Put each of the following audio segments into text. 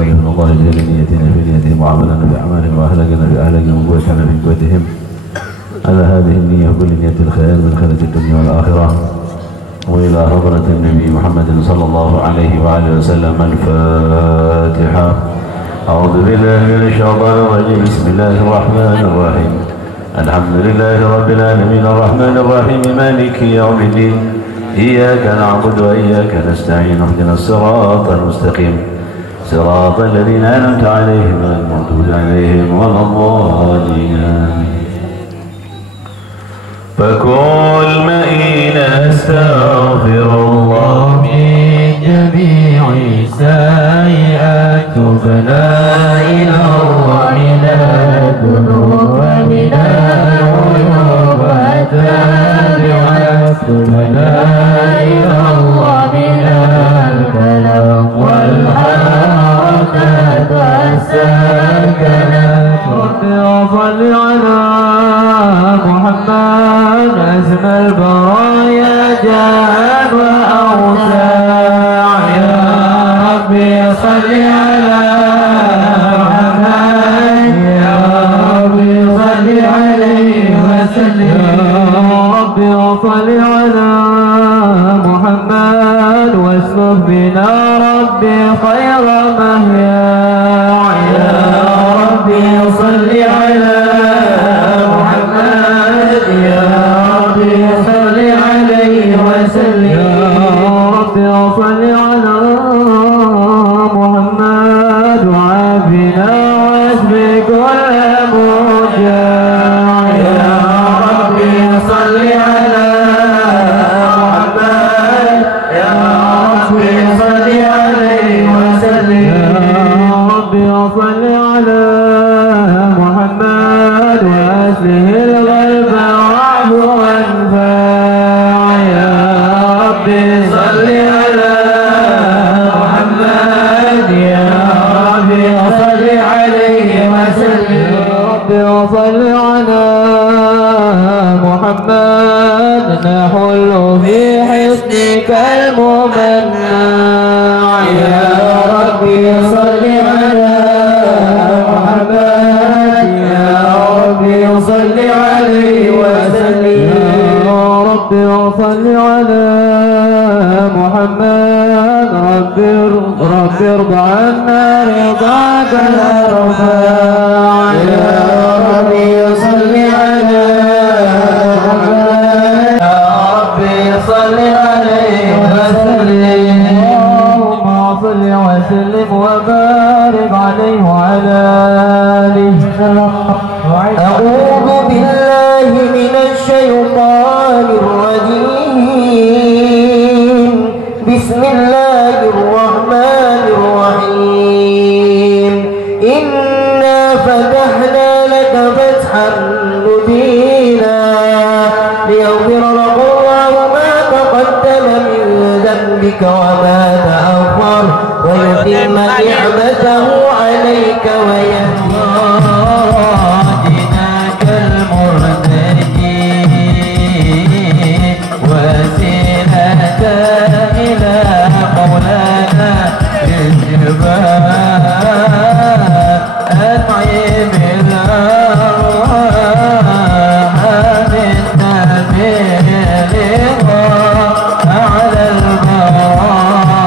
الصالح من الله جل نيتنا في نيتهم وعملنا بأعمالهم وأهلكنا بأهلكهم وقوتنا في قوتهم على هذه النية وكل نية الخير من خيرة الدنيا والآخرة وإلى حضرة النبي محمد صلى الله عليه وآله وسلم. الفاتحة. أعوذ بالله من الشيطان الرجيم. بسم الله الرحمن الرحيم. الحمد لله رب العالمين الرحمن الرحيم مالك يوم الدين إياك نعبد وإياك نستعين اهدنا الصراط المستقيم صراط الذين أنعمت عليهم غير المغضوب عليهم ولا الضالين. فكل معين أستغفر الله من جميع السيئات فلا إله من الذنوب ومن العيوب التابعات فلا إله من الكلام والحركات والسكنات. رب صل على محمد اسم البرايا جاء وأوسع. يا ربي صل على محمد يا ربي صل عليه وسلم. يا ربي صل على محمد واسلك بنا ربي خير مهيا. يا ربي صل على محمد يا ربي صل عليه وسلم. يا ربي صل على محمد وعافنا واشف كل موجع. يا ربي صل على محمد يا ربي صل عليه وسلم. يا ربي صل على محمد وأسله القلب وعفو وانفاع. يا ربي صل على محمد يا ربي صل عليه وسلم. يا ربي صل على محمد نحل في حصنك الممنع. يا ربي صل على محمد يا ربي صل عليه وسلم. يا ربي صل على محمد ربي ارضى عنا رضاك الأرفع. يا ربي صل على محمد يا ربي صل عليه وسلم. اللهم صل وسلم وبارك عليه وعلى آله. أعوذ بالله من الشيطان الرجيم. بسم الله الرحمن الرحيم. إنا فتحنا لك فتحا مبينا ليغفر لك الله ما تقدم من ذنبك وما تأخر ويتم نعمته عليك ويهديك المرتدين وسيلة إلى مولانا الجبال أطعم الأرواح من نبيل على البرايا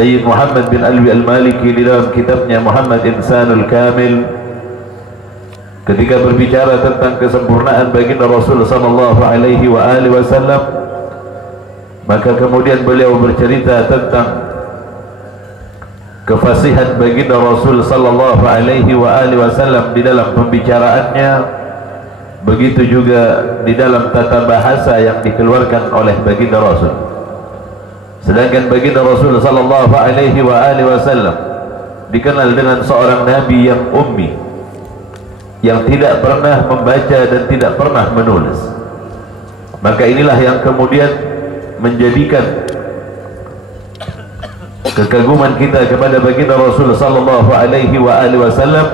Sayyid Muhammad bin Alwi Al-Maliki di dalam kitabnya Muhammad Insanul Kamil, ketika berbicara tentang kesempurnaan baginda Rasul sallallahu alaihi wasallam, maka kemudian beliau bercerita tentang kefasihan baginda Rasul sallallahu alaihi wasallam di dalam pembicaraannya. Begitu juga di dalam tata bahasa yang dikeluarkan oleh baginda Rasul. Sedangkan baginda Rasul sallallahu alaihi wasallam dikenal dengan seorang nabi yang ummi, yang tidak pernah membaca dan tidak pernah menulis. Maka inilah yang kemudian menjadikan kekaguman kita kepada baginda Rasul sallallahu alaihi wasallam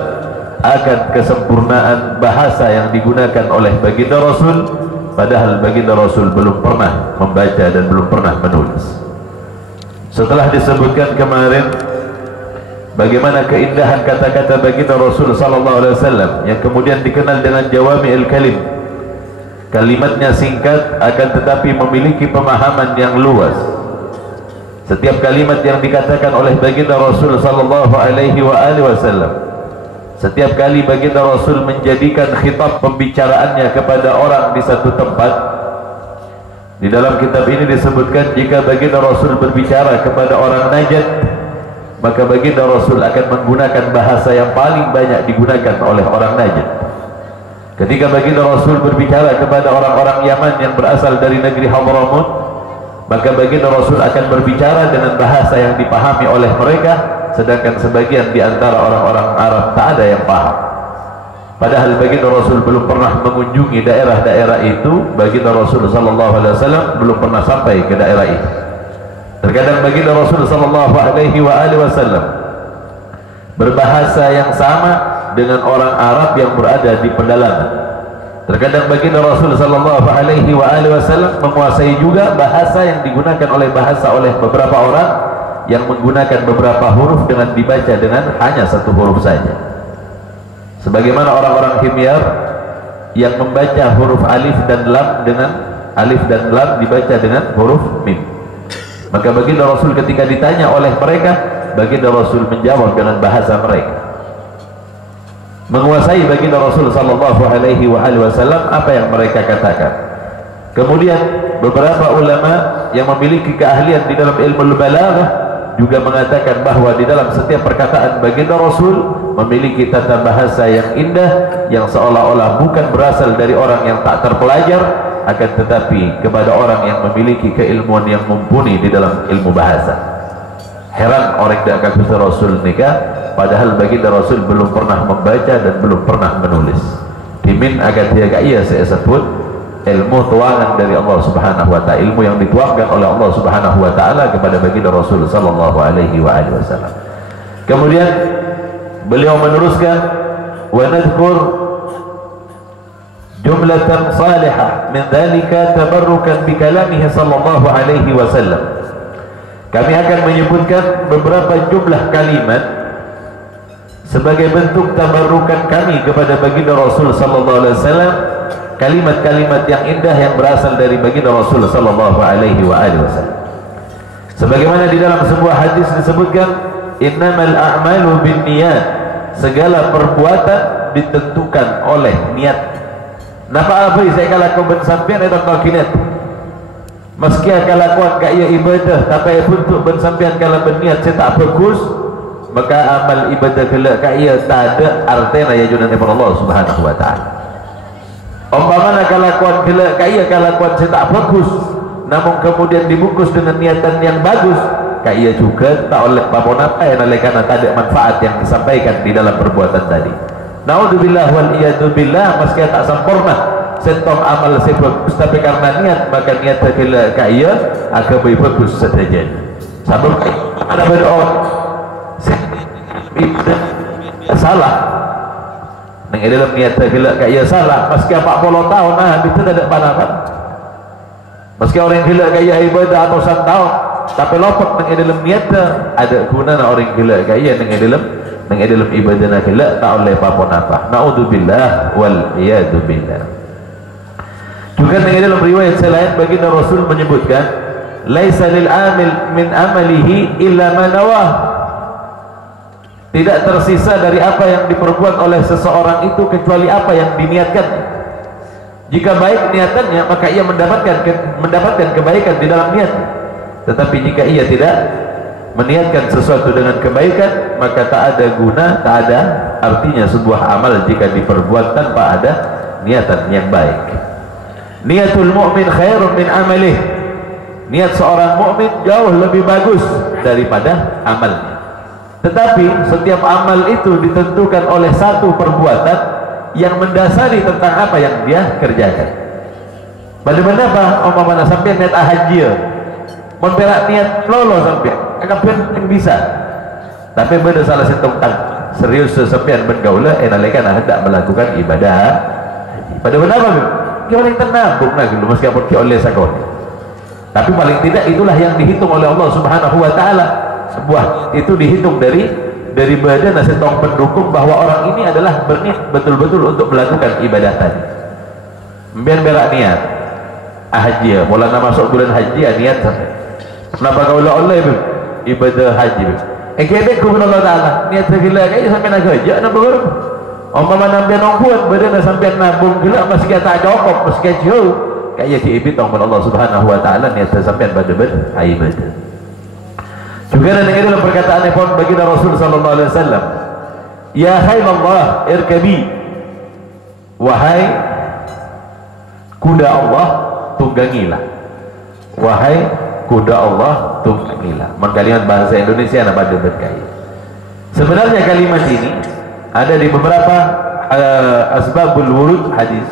akan kesempurnaan bahasa yang digunakan oleh baginda Rasul, padahal baginda Rasul belum pernah membaca dan belum pernah menulis. Setelah disebutkan kemarin bagaimana keindahan kata-kata baginda Rasul sallallahu alaihi wasallam yang kemudian dikenal dengan jawami'ul kalim, kalimatnya singkat akan tetapi memiliki pemahaman yang luas. Setiap kalimat yang dikatakan oleh baginda Rasul sallallahu alaihi wasallam, setiap kali baginda Rasul menjadikan khitab pembicaraannya kepada orang di satu tempat, di dalam kitab ini disebutkan jika baginda Rasul berbicara kepada orang Najd, maka baginda Rasul akan menggunakan bahasa yang paling banyak digunakan oleh orang Najd. Ketika baginda Rasul berbicara kepada orang-orang Yaman yang berasal dari negeri Hadramut, maka baginda Rasul akan berbicara dengan bahasa yang dipahami oleh mereka, sedangkan sebagian di antara orang-orang Arab tak ada yang paham. Padahal baginda Rasul belum pernah mengunjungi daerah-daerah itu, baginda Rasul sallallahu alaihi wasallam belum pernah sampai ke daerah itu. Terkadang baginda Rasul sallallahu alaihi wasallam berbahasa yang sama dengan orang Arab yang berada di pedalaman. Terkadang baginda Rasul sallallahu alaihi wasallam menguasai juga bahasa yang digunakan oleh beberapa orang yang menggunakan beberapa huruf dengan dibaca dengan hanya satu huruf saja. Sebagaimana orang-orang himyar yang membaca huruf alif dan lam dengan alif dan lam dibaca dengan huruf mim. Maka baginda Rasul ketika ditanya oleh mereka, baginda Rasul menjawab dengan bahasa mereka. Menguasai baginda Rasul sallallahu alaihi wasallam apa yang mereka katakan. Kemudian beberapa ulama yang memiliki keahlian di dalam ilmu balaghah juga mengatakan bahwa di dalam setiap perkataan baginda Rasul memiliki tata bahasa yang indah, yang seolah-olah bukan berasal dari orang yang tak terpelajar, akan tetapi kepada orang yang memiliki keilmuan yang mumpuni di dalam ilmu bahasa. Heran orang dak kata Rasul nikah, padahal baginda Rasul belum pernah membaca dan belum pernah menulis. Dimin agar dia ia saya sebut ilmu tuangan dari Allah Subhanahu wa ta'ala, ilmu yang dituangkan oleh Allah Subhanahu wa ta'ala kepada baginda Rasul sallallahu alaihi wasallam. Kemudian beliau meneruskan, wa nadhkur jumlatan salihah min dhalika tabarrukan bi kalamihi sallallahu alaihi wasallam. Kami akan menyebutkan beberapa jumlah kalimat sebagai bentuk tabarrukan kami kepada baginda Rasul sallallahu alaihi wasallam, kalimat-kalimat yang indah yang berasal dari baginda Rasul sallallahu alaihi wasallam. Sebagaimana di dalam sebuah hadis disebutkan, innamal a'malu binniyat, segala perbuatan ditentukan oleh niat. Napa apa saya kalau kau bersampian itu kau kinat. Meski kalau kuat kaya ibadah, tapi untuk bersampian kalau berniat saya tak bagus, maka amal ibadah kelak kaya tak ada artinya ya junan daripada Allah Subhanahu wa taala. Umpamanya kelakuan gelak kaya kelakuan saya tak bagus, namun kemudian dibungkus dengan niatan yang bagus, kaya juga tak oleh babon apa yang oleh karena tak ada manfaat yang disampaikan di dalam perbuatan tadi. Naudzubillah wal iyadzubillah, meski tak sempurna setong amal saya bagus, tapi karena niat maka niat gelak kaya akan lebih bagus saja. Sabun ada berdoa salah nang dalam niat gelak kaya salah, meski 40 tahun itu tidak ada pandangan. Meski orang gelak kaya ibadah atau 1 tahun, tapi lopok nang dalam niat ada guna orang gelak kaya nang dalam ibadah nak gelak tak oleh apa-apa. Naudzubillah wal iyadzubillah. Juga nang dalam riwayat selain baginda Rasul menyebutkan, laisa lil amil min amalihi illa ma nawah. Tidak tersisa dari apa yang diperbuat oleh seseorang itu kecuali apa yang diniatkan. Jika baik niatannya, maka ia mendapatkan kebaikan di dalam niat. Tetapi jika ia tidak meniatkan sesuatu dengan kebaikan, maka tak ada guna, tak ada artinya sebuah amal jika diperbuat tanpa ada niatan yang baik. Niatul mu'min khairun min amalih. Niat seorang mukmin jauh lebih bagus daripada amalnya. Tetapi setiap amal itu ditentukan oleh satu perbuatan yang mendasari tentang apa yang dia kerjakan. Bagaimana apa? Umpamanya sampai niat haji, membela niat lolo sampai, agak penting bisa. Tapi beda salah satu tentang serius sesepian bergaula, enalekan hendak melakukan ibadah. Bagaimana apa? Kita paling tenang, bukan dulu meskipun kita oleh sakon. Tapi paling tidak itulah yang dihitung oleh Allah Subhanahu Wa Taala. Sebuah itu dihitung dari badan setong pendukung bahwa orang ini adalah berniat betul-betul untuk melakukan ibadah tadi. Biar berak niat haji, mulanya masuk bulan haji niat sampai. Kenapa kau oleh ibadah haji? Kedek ku Allah Taala niat segala kayak sampai nak kerja nak berapa? Umpama nampian buat badan sampai nabung gila masih kata cokok masih jauh kayak diibit Allah Subhanahu Wa Taala niat sampai pada ibadah. Juga dan ini dalam perkataan pun baginda Rasul sallallahu alaihi wasallam, ya khailallah irkabi, wahai kuda Allah tunggangilah, wahai kuda Allah tunggangilah. Kalimat bahasa Indonesia apa debat kaya. Sebenarnya kalimat ini ada di beberapa asbabul wurud hadis.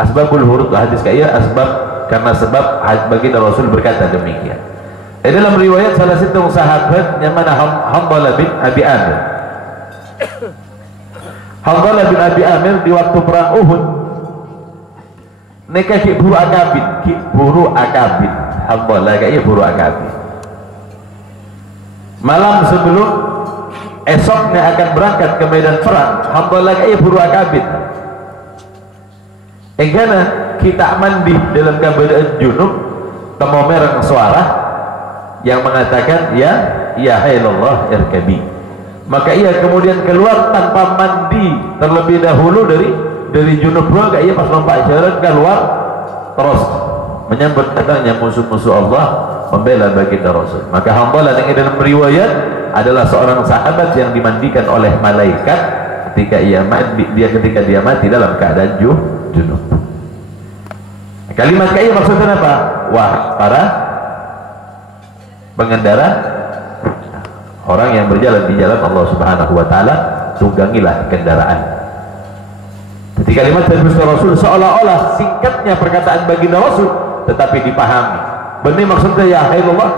Asbabul wurud hadis kaya asbab karena sebab baginda Rasul berkata demikian. Dalam riwayat salah satu sahabat yang mana Hanzalah bin Abi Amir. Hanzalah bin Abi Amir di waktu perang Uhud nikah ki buru akabin. Hanzalah kaya buru akabin. Malam sebelum esoknya akan berangkat ke medan perang, Hanzalah kaya buru akabin. Engkana kita mandi dalam keadaan junub, temu mereng suara yang mengatakan ya hailallah irkabi. Maka ia kemudian keluar tanpa mandi terlebih dahulu dari junub gak ia pas lompat jalan keluar terus menyambut datangnya musuh-musuh Allah membela baginda Rasul. Maka Hanzalah yang dalam riwayat adalah seorang sahabat yang dimandikan oleh malaikat ketika dia mati dalam keadaan junub. Kalimat kaya maksudnya apa? Wah, para pengendara, orang yang berjalan di jalan Allah Subhanahu Wa Taala, tunggangilah kendaraan. Jadi kalimat dari Rasul seolah-olah singkatnya perkataan baginda Rasul, tetapi dipahami. Benih maksudnya ya hailallah,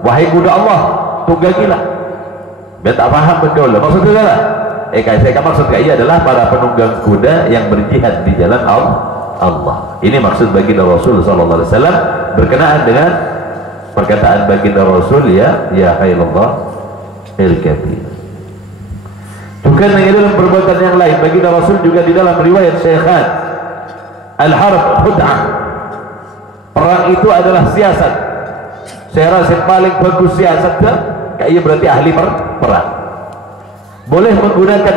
wahai kuda Allah, tunggangilah. Biar tak paham betul. Maksudnya adalah, maksud kaya adalah para penunggang kuda yang berjihad di jalan Allah. Ini maksud baginda Rasul Sallallahu Alaihi Wasallam berkenaan dengan perkataan baginda Rasul ya hailallah irkabi. Juga dalam perbuatan yang lain baginda Rasul juga di dalam riwayat Syekhan al-harb khud'ah, perang itu adalah siasat. Saya rasa paling bagus siasatnya kaya berarti ahli perang boleh menggunakan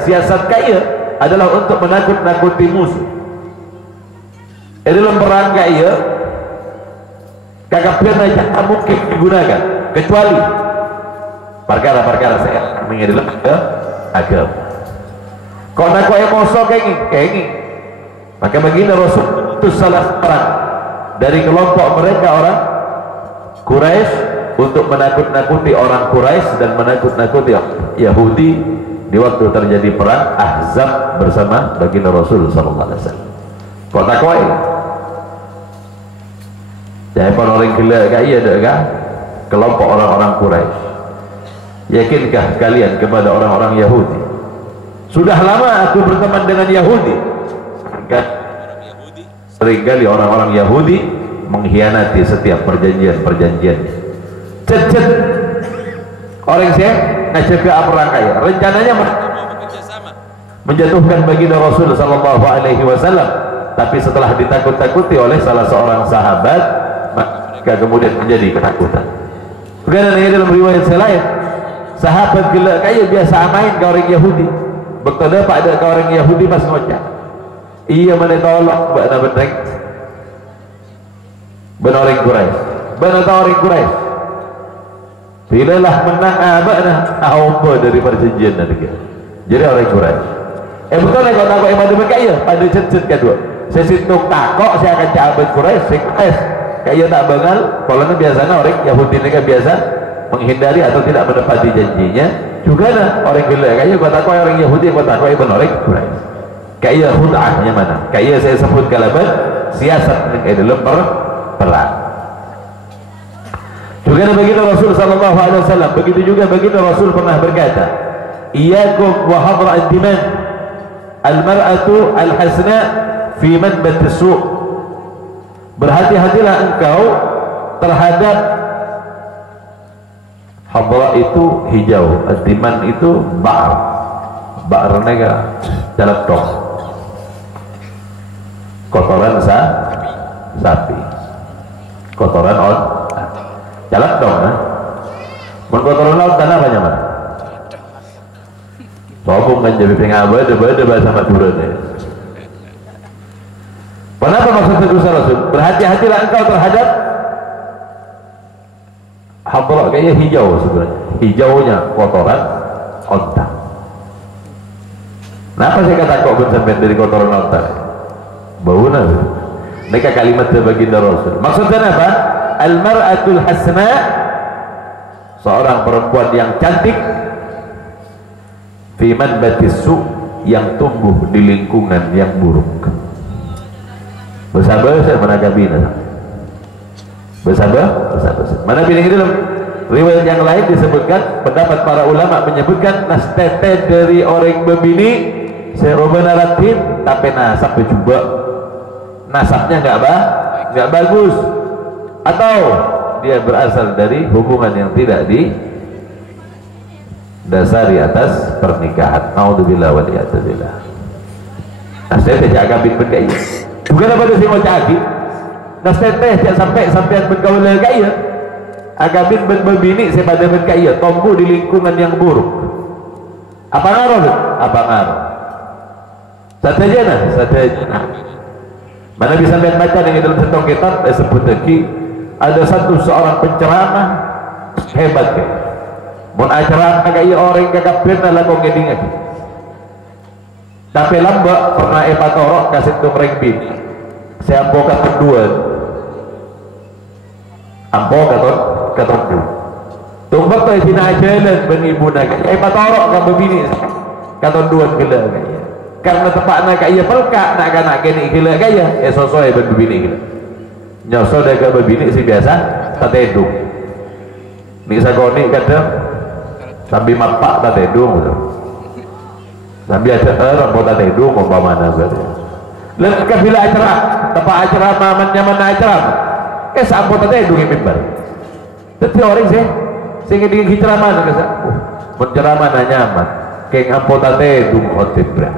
siasat kaya adalah untuk menakut-nakuti musuh. Dalam perang kaya kagak pernah mungkin digunakan kecuali perkara-perkara saya mengenai agama. Kalau nak emosi kenging, maka baginda Rasul itu salah perang dari kelompok mereka orang Quraisy untuk menakut-nakuti orang Quraisy dan menakut-nakuti Yahudi di waktu terjadi perang Ahzab bersama baginda Rasul sallallahu alaihi wasallam. Kalau tak jadi orang gila kaya ada kelompok orang-orang Quraisy. Yakinkah kalian kepada orang-orang Yahudi? Sudah lama aku berteman dengan Yahudi. Seringkali orang-orang Yahudi mengkhianati setiap perjanjian. Cet orang saya ngajak ke perang kaya. Rencananya menjatuhkan baginda Rasul sallallahu alaihi wasallam, tapi setelah ditakut-takuti oleh salah seorang sahabat, kemudian menjadi ketakutan. Karena dalam riwayat selain sahabat gila kaya biasa main ke orang Yahudi, betul pada ke orang Yahudi pas ngocak iya mana tolong bana benek benar orang Quraisy, benar orang Quraisy bilalah menang abana apa dari perjanjian nanti. Jadi orang Quraisy betul lah kalau takut pada benek iya pada cet-cet kedua saya situng takok saya akan cabut Quraisy saya kaya tak bangal kalau biasanya orang Yahudi ini kan biasa menghindari atau tidak menepati janjinya juga nah orang gila kaya kau takut orang Yahudi kau takut ibn orang Quraisy kaya khud'ahnya mana kaya saya sebut kalaban siasat dalam perang juga begitu Rasul sallallahu alaihi wasallam begitu juga begitu Rasul pernah berkata iyyakum wa hadra ad-diman al-mar'atu al-hasna fi manbat as-su' berhati-hatilah engkau terhadap hadra itu hijau, ad-diman itu ba'r nega jalatok kotoran sapi kotoran on jalatok kotoran laut tanah banyak mana sobong kan jadi pengabad bahasa Madura kenapa maksud itu Rasul berhati-hatilah engkau terhadap hadra kayak hijau sebenarnya hijaunya kotoran onta. Kenapa saya kata kok sampai dari kotoran onta bau nasi mereka kalimat baginda Rasul maksudnya apa al-mar'atul hasna seorang perempuan yang cantik fi manbatis su yang tumbuh di lingkungan yang buruk bersabar saya menagabina bersabar mana pilih dalam riwayat yang lain disebutkan pendapat para ulama menyebutkan nas tete dari orang berbini serobana ratin tapi nasab juga nasabnya nggak bagus atau dia berasal dari hubungan yang tidak didasari atas pernikahan. Naudzubillah wa iyadzubillah. Saya tidak agak benda iya bukan apa itu sih mau cari nas teteh tidak sampai bergaul kaya agak berbini saya pada kaya tumbuh di lingkungan yang buruk apa ngaruh saja mana bisa lihat baca dengan dalam satu kitab sebut lagi ada seorang penceramah hebat mun acara kayak orang kakak pernah lagu ngedingat tapi lambak pernah epatorok kasih tuh ring saya ampokat kedua ampokat tumbak tuh tina jalan benibu naga epatorok kan begini katon dua gila kaya karena tepakna kaya pelkak nak gini gila kaya sesuai berbini gila nyosol deka berbini sih biasa tatedung bisa koni kadang sambil mapak tatedung sambil ada orang buat tatedung umpamana berarti lalu kabila acara tempat acara mana acara sampo tatedung yang mimbar tapi orang sih dengan ceramah menceramah nyaman kayak ampo tatedung khotibra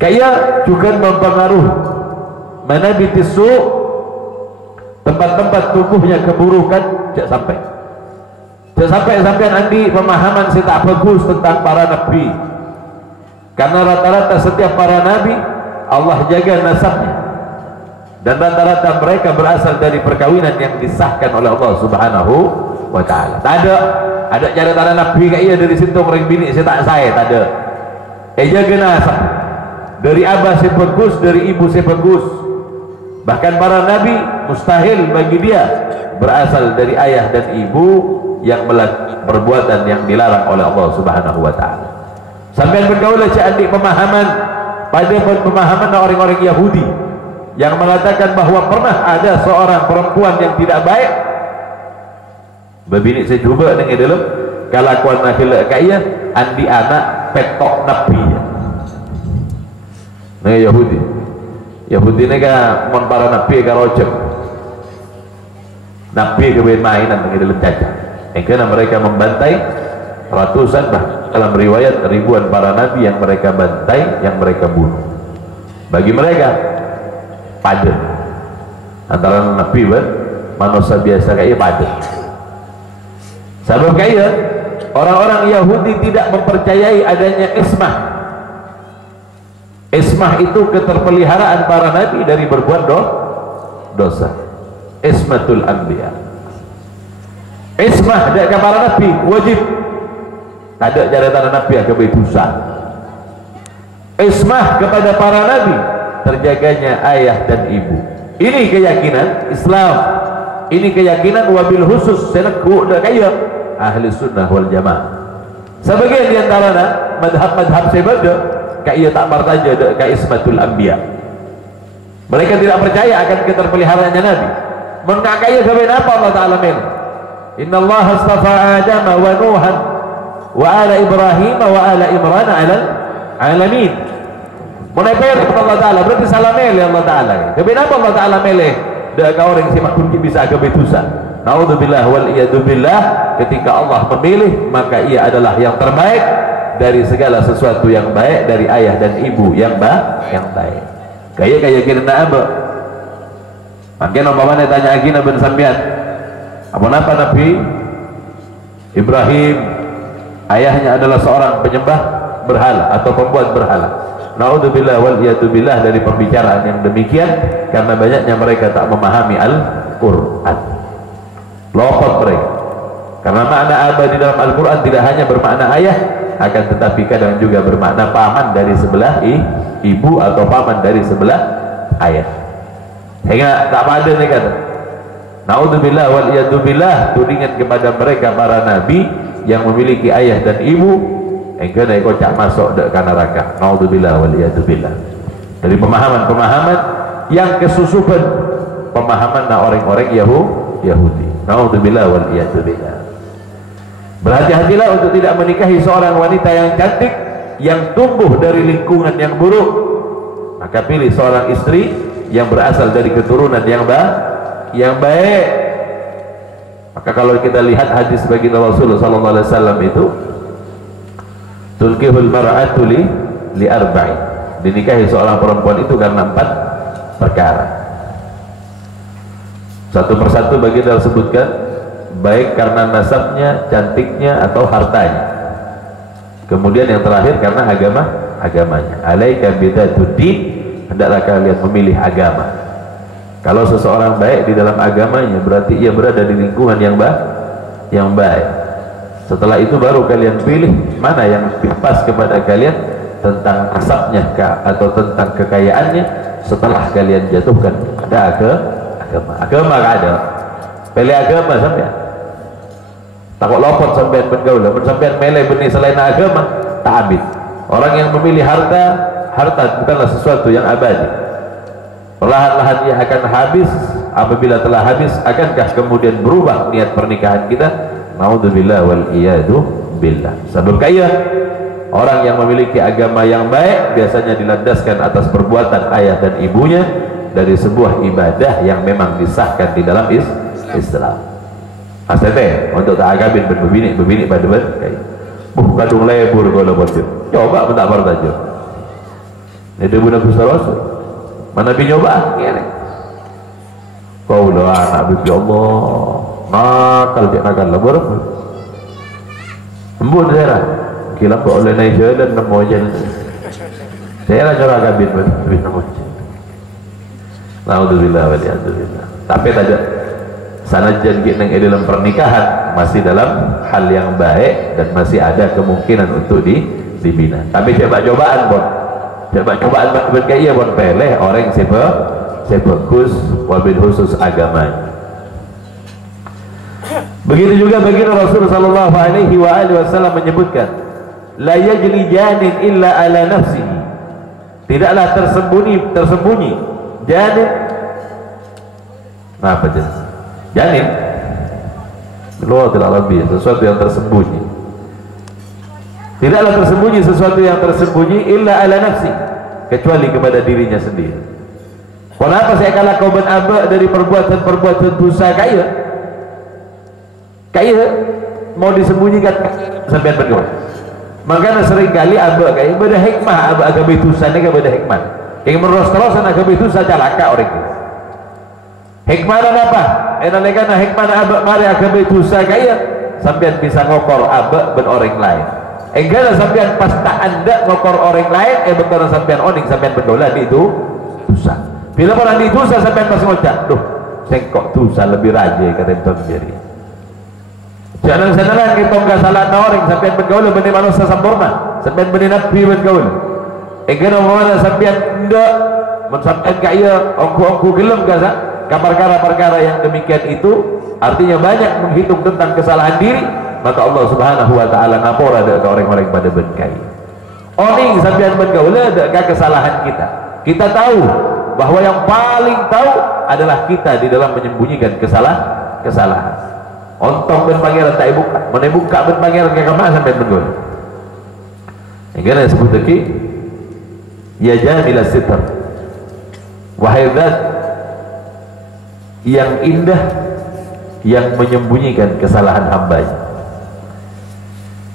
kayak juga mempengaruhi mana bitisu tempat-tempat tubuhnya keburukan sampai andi pemahaman saya tak bagus tentang para nabi karena rata-rata setiap para nabi Allah jaga nasabnya dan rata-rata mereka berasal dari perkawinan yang disahkan oleh Allah subhanahu wa ta'ala. Tak ada cara nabi kayak dari situ orang bini saya tak ada jaga nasab dari abah saya bagus dari ibu saya bagus bahkan para nabi mustahil bagi dia berasal dari ayah dan ibu yang melakukan perbuatan yang dilarang oleh Allah subhanahu wa ta'ala. Sampai bergaul adik pemahaman pada pemahaman orang-orang Yahudi yang mengatakan bahwa pernah ada seorang perempuan yang tidak baik berbini saya coba dengan dalam kelakuan nakila kaya andi anak petok nabi nah Yahudi ini kan mon para nabi kan rojek nabi kemudian mainan dengan dalam caca karena mereka membantai ratusan dalam riwayat ribuan para nabi yang mereka bantai yang mereka bunuh bagi mereka pajen antara nabi manusia biasa kaya pada. Sebab kaya orang-orang Yahudi tidak mempercayai adanya ismah. Ismah itu keterpeliharaan para nabi dari berbuat dosa. Ismatul anbiya. Ismah dari para nabi wajib. Tak ada jabatan nabi yang kebetusa. Ismah kepada para nabi terjaganya ayah dan ibu. Ini keyakinan Islam. Ini keyakinan wabil khusus seneku dak kaya ahli sunnah wal jamaah. Sebagian di antara madhab-madhab sebab kaya tak martaja dak ka ismatul anbiya. Mereka tidak percaya akan keterpeliharaannya nabi. Mengakaya kepada apa Allah Taala men? Inna Allah astafa Adam wa Nuhan wa ala Ibrahim wa ala Imran ala alamin. Menepel Allah Ta'ala berarti salam meleh Allah Ta'ala. Kenapa Allah Ta'ala meleh dak ka orang si makun bisa kebetusan. Naudzubillah wal iyadzubillah. Ketika Allah memilih maka ia adalah yang terbaik dari segala sesuatu yang baik dari ayah dan ibu yang baik. Kaya kira apa? Makin umpamanya tanya agina ben sampean. Apa Nabi Ibrahim ayahnya adalah seorang penyembah berhala atau pembuat berhala. Naudzubillah wal iyadzubillah dari pembicaraan yang demikian karena banyaknya mereka tak memahami Al-Quran. Lopot mereka. Karena makna abah di dalam Al-Quran tidak hanya bermakna ayah, akan tetapi kadang juga bermakna paman dari sebelah ibu atau paman dari sebelah ayah. Sehingga tak pada nih kata. Naudzubillah wal iyadzubillah tudingan kepada mereka para nabi yang memiliki ayah dan ibu. Engkau nak kocak masuk dek ke neraka. Naudzubillah wal iyadzubillah. Dari pemahaman-pemahaman yang kesusupan pemahaman orang-orang Yahudi. Naudzubillah wal iyadzubillah. Berhati-hatilah untuk tidak menikahi seorang wanita yang cantik yang tumbuh dari lingkungan yang buruk. Maka pilih seorang istri yang berasal dari keturunan yang baik. Maka kalau kita lihat hadis baginda Rasulullah sallallahu alaihi wasallam itu tulkihul mar'atu li arba'in. Dinikahi seorang perempuan itu karena 4 perkara. Satu persatu baginda sebutkan, baik karena nasabnya, cantiknya atau hartanya. Kemudian yang terakhir karena agamanya. Alaika bidzatuddin, hendaklah kalian memilih agama. Kalau seseorang baik di dalam agamanya berarti ia berada di lingkungan yang baik. Setelah itu baru kalian pilih mana yang pas kepada kalian tentang nasabnya atau tentang kekayaannya. Setelah kalian jatuhkan pada agama ada. Pilih agama sampai takut lopot sampai bergaul. Sampai meleh benih selain agama tak habis. Orang yang memilih harta bukanlah sesuatu yang abadi. Perlahan-lahan ia akan habis. Apabila telah habis, akankah kemudian berubah niat pernikahan kita? Naudzubillah wal iyadu billah. Sebab kaya orang yang memiliki agama yang baik biasanya dilandaskan atas perbuatan ayah dan ibunya dari sebuah ibadah yang memang disahkan di dalam Islam. Asete untuk tak agabin berbini pada kaya. Kadung lebur kalau bocor. Coba mentak bertajuk. Ini guna Gusti Rasul. Mana bi nyoba? Ngene. Kau lah anak bibi Allah. Nakal dia nakal labur embun daerah kila kok oleh naik jalan nemu aja saya lah nyerah kabin nemu aja. Naudzubillah wa li'adzubillah. Tapi saja sanajan kita yang dalam pernikahan masih dalam hal yang baik dan masih ada kemungkinan untuk dibina. Tapi coba-cobaan berkaya bon peleh orang sebagus wabil khusus agama. Begitu juga baginda Rasulullah sallallahu alaihi wasallam menyebutkan, la yajli janin illa ala nafsihi. Tidaklah tersembunyi janin. Apa jenis? Janin. Lughah Arabiyah, sesuatu yang tersembunyi. Tidaklah tersembunyi sesuatu yang tersembunyi illa ala nafsi, kecuali kepada dirinya sendiri. Kenapa saya kalah kau benaba dari perbuatan dosa kaya? Kaya mau disembunyikan sampai berdua. Makanya seringkali abah kaya beda hikmah, abah agak betusan ni beda hikmah. Yang menerus-terusan agak betusan jalaka orang itu. Hikmah apa? Enalekana hikmah abak mari agama dosa kaya sampean bisa ngokor abak ben orang lain. Enggak sampean pas tak anda ngokor orang lain, betul sampean oning sampean berdola itu dosa. Bila orang di dosa sampean pas ngocak, duh, sengkok dosa lebih raja kata itu sendiri. Jangan sanalan kita enggak salah orang sampean bergaul benih manusia sempurna, sampean benih nabi bergaul. Enggak mana sampean ndak mensampean kaya ongku gelem gak perkara-perkara yang demikian itu artinya banyak menghitung tentang kesalahan diri, maka Allah Subhanahu wa taala ngapura ada ke orang-orang pada benkai. Oning sampean bergaul ada ke kesalahan kita. Kita tahu bahwa yang paling tahu adalah kita di dalam menyembunyikan kesalahan. Ontong ben pangeran tak buka, menebuka ben pangeran ke kamar sampean bergaul. Ingin disebut lagi ya jamil sitr. Wahai zat yang indah yang menyembunyikan kesalahan hambanya.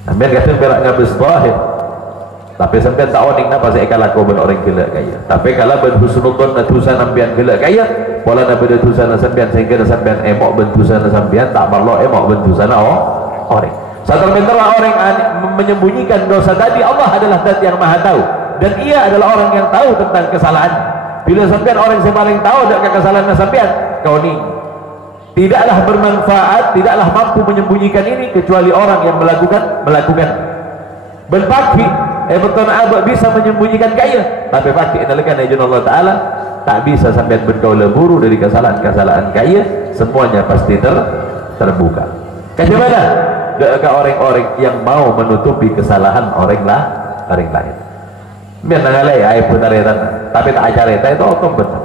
Sampai kata berak ngabis zahir, tapi sampai tak oning napa saya kalah kau ben orang gila kaya. Tapi kalau ben husnudon natusan sampean gila kaya, pola napa natusan sampean sehingga sampean emok bentusan sampean tak perlu emok bentusan orang. Satu bentar orang menyembunyikan dosa tadi, Allah adalah zat yang maha tahu dan ia adalah orang yang tahu tentang kesalahan. Bila sampean orang yang paling tahu ada kesalahan sampean, kau ni tidaklah bermanfaat, tidaklah mampu menyembunyikan ini kecuali orang yang melakukan berpaki betul abak bisa menyembunyikan kaya, tapi paki inalakan izin Allah Ta'ala tak bisa sampean bergaul buru dari kesalahan-kesalahan kaya, semuanya pasti terbuka. Macam mana? Dekat orang-orang yang mau menutupi kesalahan orang lain. Biar nangalai ayat putaretan, tapi tak ajar itu otom betul.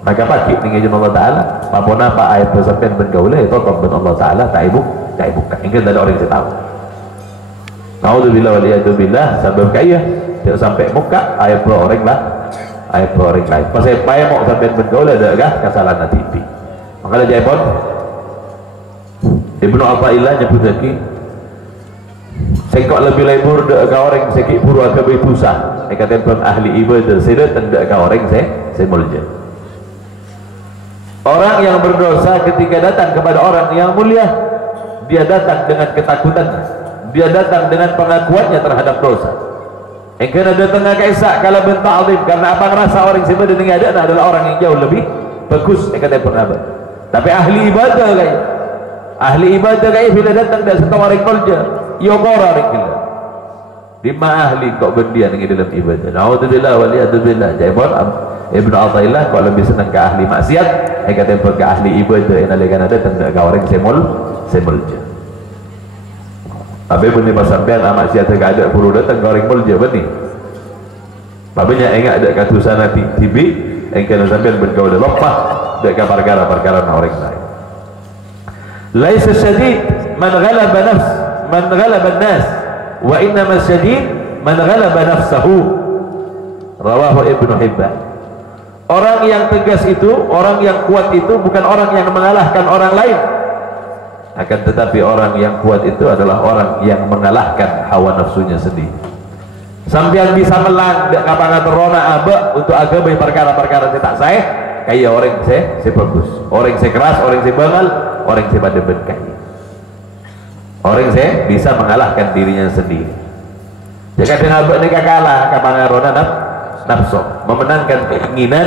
Maka pagi dengan izin Allah Ta'ala, apapun apa ayat sampean bergaul itu otom betul Allah Ta'ala tak buka. Ingin ada orang yang tahu. Naudzubillah waliyadzubillah sebab kaya tidak sampai muka ayat orang lain. Pas saya payah mau sampean bergaul ada kesalahan nanti. Maka dia pun Ibnu Athaillah nyebut lagi sengkok lebih lebur dek ka orang sekik buru agak bertusah kata pun ahli ibadah saya tendek ka orang saya mulia. Orang yang berdosa ketika datang kepada orang yang mulia, dia datang dengan ketakutan, dia datang dengan pengakuannya terhadap dosa. Engkau datang kaisak kalau bentak alim karena apa ngerasa orang sebenarnya dengan ada adalah orang yang jauh lebih bagus kata pengabat. Tapi ahli ibadah kayak bila datang dari satu orang kolja yogora ringkila lima ahli kok bendian di dalam ibadah. Naudzubillah waliyadzubillah. Jaibon Ibnu Athaillah kok lebih senang ke ahli maksiat kata ke ahli ibadah inalikan ada tanda ke orang semulja. Tapi benih pasampian maksiat ke ada perlu datang ke orang mulja benih. Babanya enggak ada katusan tibi engkau sampean bergaul lepah dekat perkara-perkara orang lain. Laisa syadid man ghalaba an-nas wa innama syadid man ghalaba nafsahu. Rawahu Ibnu Hibban. Orang yang tegas itu, orang yang kuat itu bukan orang yang mengalahkan orang lain, akan tetapi orang yang kuat itu adalah orang yang mengalahkan hawa nafsunya sendiri. Sampai bisa melang dak kapangan terona abak untuk agama perkara-perkara tidak saya kayak orang saya bagus, orang saya keras, orang saya bangal, orang saya pada benkai. Orang saya bisa mengalahkan dirinya sendiri. Jika dengan abak nikah kalah kapangan rona nafsu, memenangkan keinginan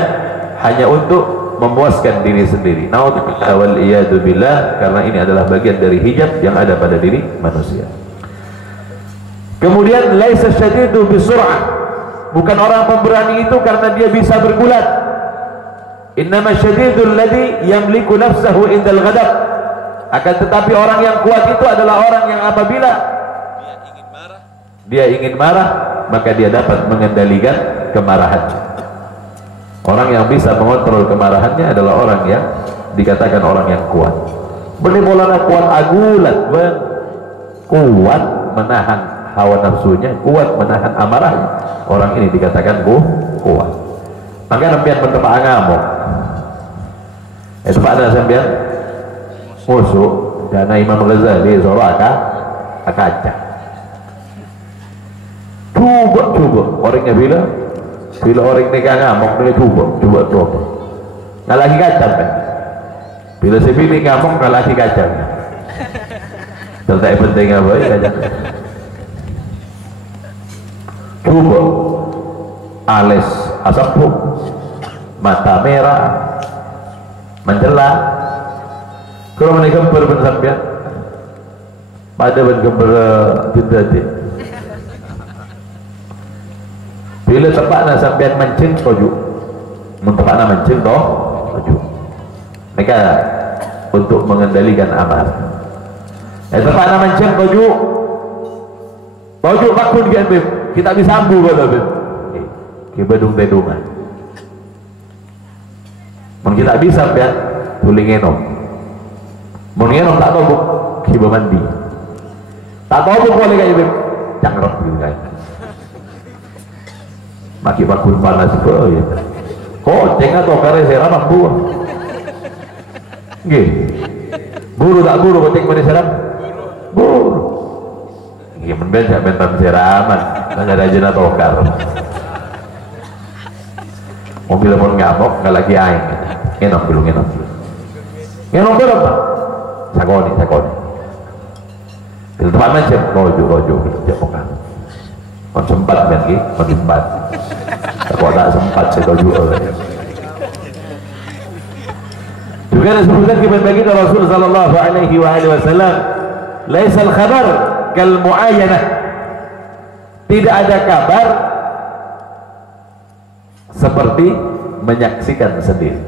hanya untuk memuaskan diri sendiri. Naudzubillah wal iyadu billah, karena ini adalah bagian dari hijab yang ada pada diri manusia. Kemudian laisa syadidu bisur'ah, bukan orang pemberani itu karena dia bisa bergulat. Innama syadidul ladzi yamliku nafsahu indal ghadab. Akan tetapi orang yang kuat itu adalah orang yang apabila dia ingin marah maka dia dapat mengendalikan kemarahannya. Orang yang bisa mengontrol kemarahannya adalah orang yang dikatakan orang yang kuat. Benih bolana kuat agulat, kuat menahan hawa nafsunya, kuat menahan amarahnya. Orang ini dikatakan kuat. Maka nampian bertempat ngamuk. Itu pada sampean musuh dana Imam Ghazali solo akaca. Coba orangnya bila orang nikah ngamuk dia coba. Nah lagi kacam kan. Bila sebini ngamuk kalah lagi kacang. Tertak penting apa ya kacang. Coba alis asapuk, mata merah, menjelang. Kalau mereka berbensampian, pada bergembar tidak. Bila tempat nak sampian mancing tojuk, tempat nak mancing tojuk. Mereka untuk mengendalikan amal. Tempat nak mancing tojuk bakun kan beb. Kita bisa ambu kalau beb. Kita bedung-bedungan. Mungkin kita bisa sampian tuling enom. Mungkin tak tahu kita mandi. Tak tahu boleh kayak beb. Cangkrok gitu kan. Maki bakun panas ke ya. Koceng atau kare seram buah. Nggih. Guru tak guru koceng mana seram? Guru. Nggih men ben jak bentan seraman, nang ada jenah tokar. Mobil pun ngamuk enggak lagi aing. Ngenom dulu ngenom. Ngenom berapa? Sakoni. Di tempat macam rojo dia pokang. Kon sempat lagi, kon sempat. Kalau tak sempat saya tahu juga. Juga disebutkan kita bagi Rasul sallallahu alaihi wasallam, "Laisal khabar kal muayyanah." Tidak ada kabar seperti menyaksikan sendiri.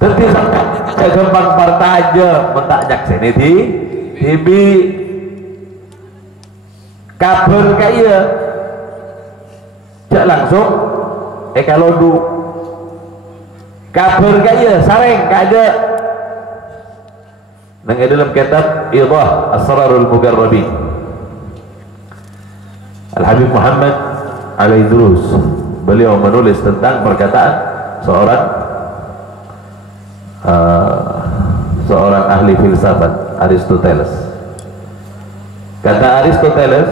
Tentu saya gampang partaja mentak nyakseni di TV kabar kaya jak langsung kalau du kabar kaya sareng kada nang dalam kitab Idah Asrarul Mugarrabin Al-Habib Muhammad Al-Idrus, beliau menulis tentang perkataan seorang ahli filsafat, Aristoteles. Kata Aristoteles,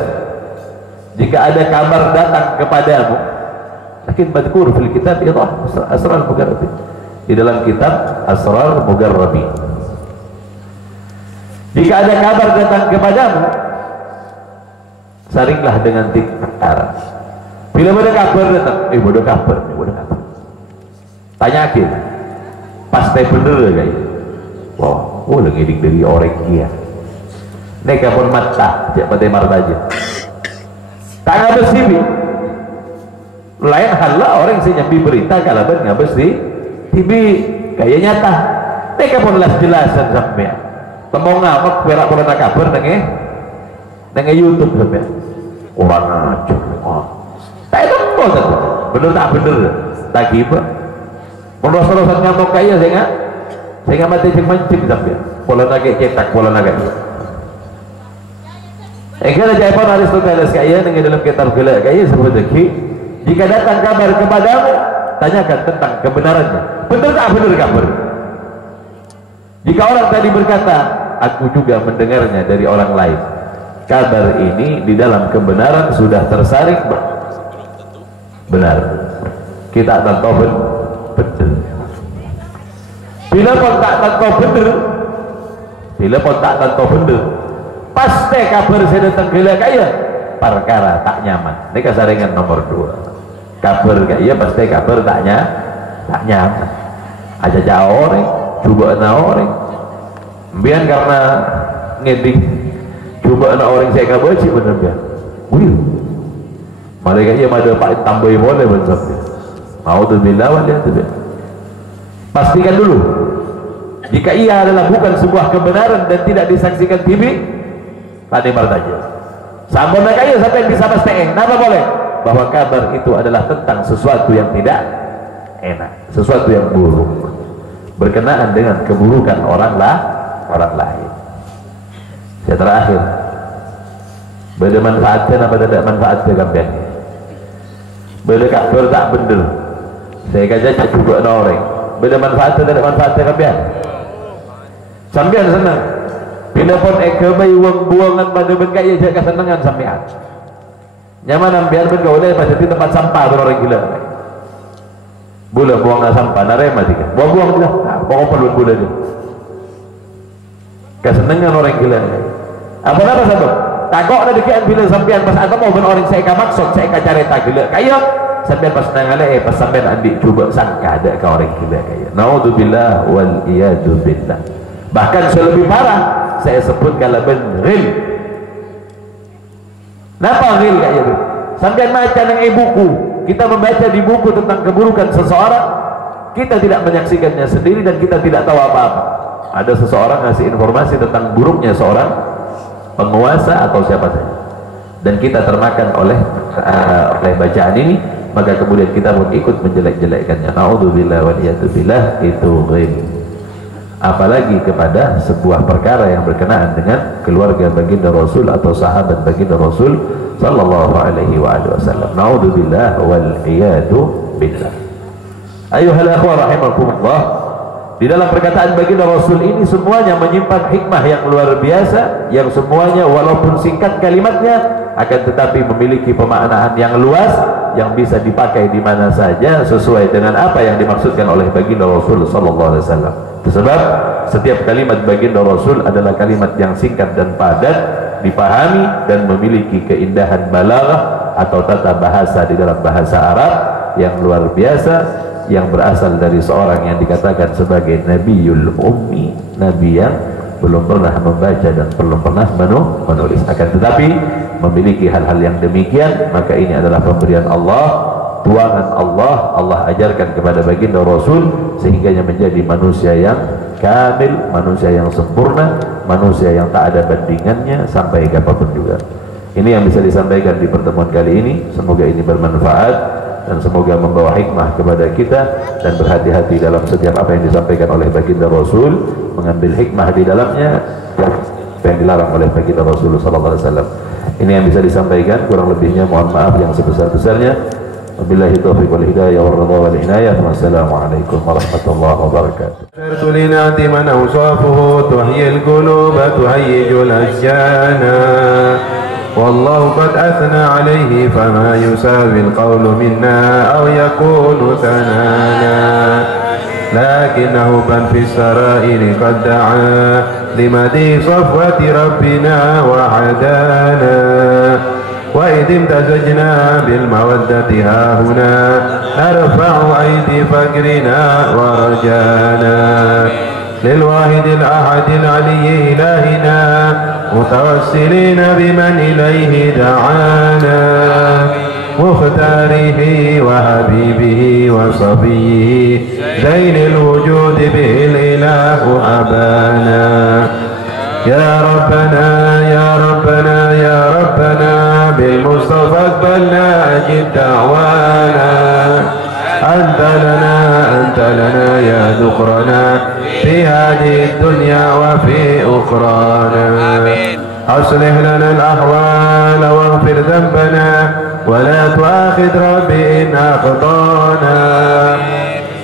jika ada kabar datang kepadamu, lakin madkur fil kitab Idah Asrar Mugarrabin, di dalam kitab Asrar Mugarrabin, jika ada kabar datang kepadamu, saringlah dengan perkara. Bila ada kabar datang, bodoh kabar. Tanyakin, pasti bener guys. Wah, lagi dari orang kia. Neka pun mata, jak pada martaja. Tak ngabes TV. Lain hal lah orang yang nyambi berita kalau ben ngabes di TV kayak nyata. Neka pun jelas-jelasan sampai. Temu ngamak perak pun ada kabar nenge YouTube sampai. Orang aja. Tak itu kok bener tak bener. Tak giba. Penulis-penulisan ngamuk kaya saya mati mancing sampai. Pola nage cetak, pola nage. Kalau jawaban Aristoteles kaya dengan dalam kitab gelak kaya seperti jika datang kabar kepadamu, tanyakan tentang kebenarannya. Benar tak benar kabar? Jika orang tadi berkata, aku juga mendengarnya dari orang lain, kabar ini di dalam kebenaran sudah tersaring benar. Kita tak tahu benar. Bila pun tak tahu benar, pasti kabar saya datang gila kaya perkara tak nyaman. Ini kesaringan nomor 2. Kabar kaya pasti kabar tak nyaman. Aja jauh orang, coba na orang. Biar karena ngedik, coba na orang saya kabar sih bener biar. Mereka ia ada pak tambah boleh bener. Mau tu bilawan dia tu. Pastikan dulu. Jika ia adalah bukan sebuah kebenaran dan tidak disaksikan TV, tadi martaja. Sampun kaya sampai bisa pastiin. Kenapa boleh? Bahwa kabar itu adalah tentang sesuatu yang tidak enak, sesuatu yang buruk, berkenaan dengan keburukan orang lain. Saya terakhir, beda manfaatnya apa tidak manfaatnya kampian? Beda kabar tak bener. Saya kaca juga orang. Beda manfaatnya tidak manfaatnya kampian? Sampian senang. Bila pun bayi buangan pada bengkai ya jaga kesenangan sampean. Nyaman biar ben kau pada di tempat sampah orang gila. Boleh buang sampah narema tiga. Buang dia. Bawa perlu boleh dia. kesenengan orang gila. Apa sebab? Takok ada dekat bila sampean pas atau mau ben orang saya ka maksud saya ka carita gila kaya sampean pas nangale pas sampean andik cuba sangka ada ka orang gila kaya. Naudzubillah wal iyadu billah. Bahkan selebih parah saya sebut kalau ben ghil. Napa ghil kaya tu? Sampean baca nang buku, kita membaca di buku tentang keburukan seseorang, kita tidak menyaksikannya sendiri dan kita tidak tahu apa-apa. Ada seseorang ngasih informasi tentang buruknya seorang penguasa atau siapa saja, dan kita termakan oleh bacaan ini, maka kemudian kita pun ikut menjelek-jelekkannya. Naudzubillah wa iyadzubillah, itu ghil. Apalagi kepada sebuah perkara yang berkenaan dengan keluarga baginda Rasul atau sahabat baginda Rasul sallallahu alaihi wasallam. Naudzubillah wal iyadu billah. Ayuhal akhwah rahimakumullah, di dalam perkataan baginda Rasul ini semuanya menyimpan hikmah yang luar biasa, yang semuanya walaupun singkat kalimatnya akan tetapi memiliki pemaknaan yang luas yang bisa dipakai di mana saja sesuai dengan apa yang dimaksudkan oleh baginda Rasul sallallahu alaihi wasallam. Sebab setiap kalimat baginda Rasul adalah kalimat yang singkat dan padat, dipahami dan memiliki keindahan balaghah atau tata bahasa di dalam bahasa Arab yang luar biasa, yang berasal dari seorang yang dikatakan sebagai Nabiul Ummi, Nabi yang belum pernah membaca dan belum pernah menulis, akan tetapi memiliki hal-hal yang demikian. Maka ini adalah pemberian Allah, tuangan Allah. Allah ajarkan kepada baginda Rasul sehingganya menjadi manusia yang kamil, manusia yang sempurna, manusia yang tak ada bandingannya sampai kapanpun juga. Ini yang bisa disampaikan di pertemuan kali ini. Semoga ini bermanfaat dan semoga membawa hikmah kepada kita, dan berhati-hati dalam setiap apa yang disampaikan oleh baginda Rasul, mengambil hikmah di dalamnya yang dilarang oleh baginda Rasul sallallahu alaihi wasallam. Ini yang bisa disampaikan, kurang lebihnya mohon maaf yang sebesar-besarnya. Wabillahi taufiq wal hidayah wal ridha wal inayah. Wassalamualaikum warahmatullahi wabarakatuh. شرط لنعت من أوصافه تحيي القلوب تهيج الأشجانا، والله قد أثنى عليه فما يساوي القول منا أو يكون ثنانا، لكنه بل في السرائر قد دعا لمدي صفوة ربنا وعدانا، وإذ امتزجنا بالمودة هاهنا نرفع أيدي فقرنا ورجانا للواحد الأحد العلي إلهنا متوسلين بمن إليه دعانا، مختاره وحبيبه وصفيه زين الوجود به الإله أبانا. يا ربنا يا ربنا يا ربنا بالمصطفى اقبلنا أجب دعوانا، أنت لنا يا ذكرنا في هذه الدنيا وفي أخرانا، أصلح لنا الأحوال واغفر ذنبنا ولا تؤاخذ ربي إن أخطانا،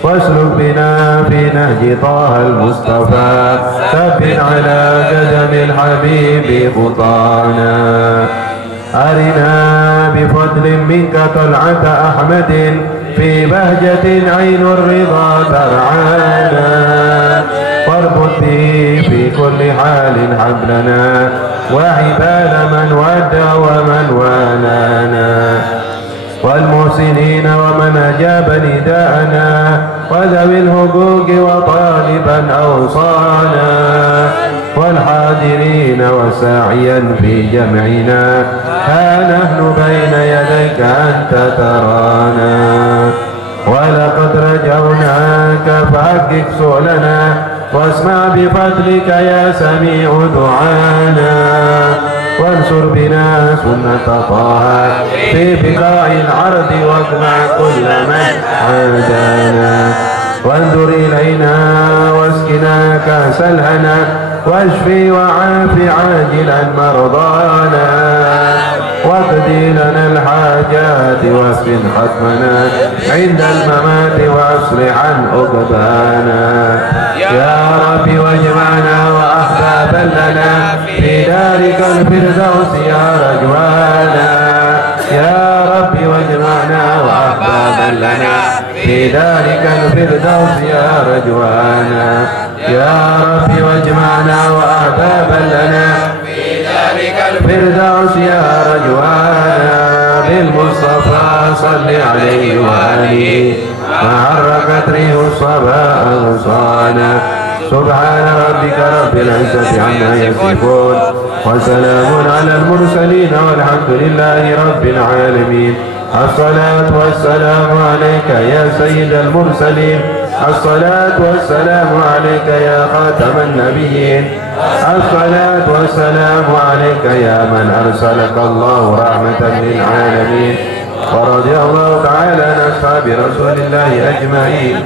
واسلك بنا في نهج طه المصطفى ثبت على قدم الحبيب خطانا، أرنا بفضل منك طلعة أحمد في بهجة عين الرضا ترعانا، واربط به في كل حال حبلنا وحبال من ودى ومن والانا، والمحسنين ومن أجاب نداءنا وذوي الحقوق وطالبا أوصانا، والحاضرين وساعيا في جمعنا ها نحن بين يديك أنت ترانا، ولقد رجوناك فحقق سؤلنا واسمع بفضلك يا سميع دعانا، وانصر بنا سنة طه في بقاع العرض واقمع كل من عادانا، وانظر إلينا واسقنا كأس الهنا واشفي وعافي عاجلا مرضانا، واقضي لنا الحاجات واسقن ختمنا عند الممات واصلح عقبانا، يا رب واجمعنا وأحبابا لنا في دارك الفردوس يا رجوانا، يا رب واجمعنا وأحبابا لنا في دارك الفردوس يا رجوانا، يا رب واجمعنا وأحبابا المصطفى صل عليه وآله ما حركت ريح الصبا أغصانا سبحان ربك رب العزة عما يصفون وسلام على المرسلين والحمد لله رب العالمين. الصلاة والسلام عليك يا سيد المرسلين، الصلاة والسلام عليك يا خاتم النبيين، الصلاة والسلام عليك يا من أرسلك الله رحمة للعالمين. ورضي الله تعالى عن أصحاب رسول الله أجمعين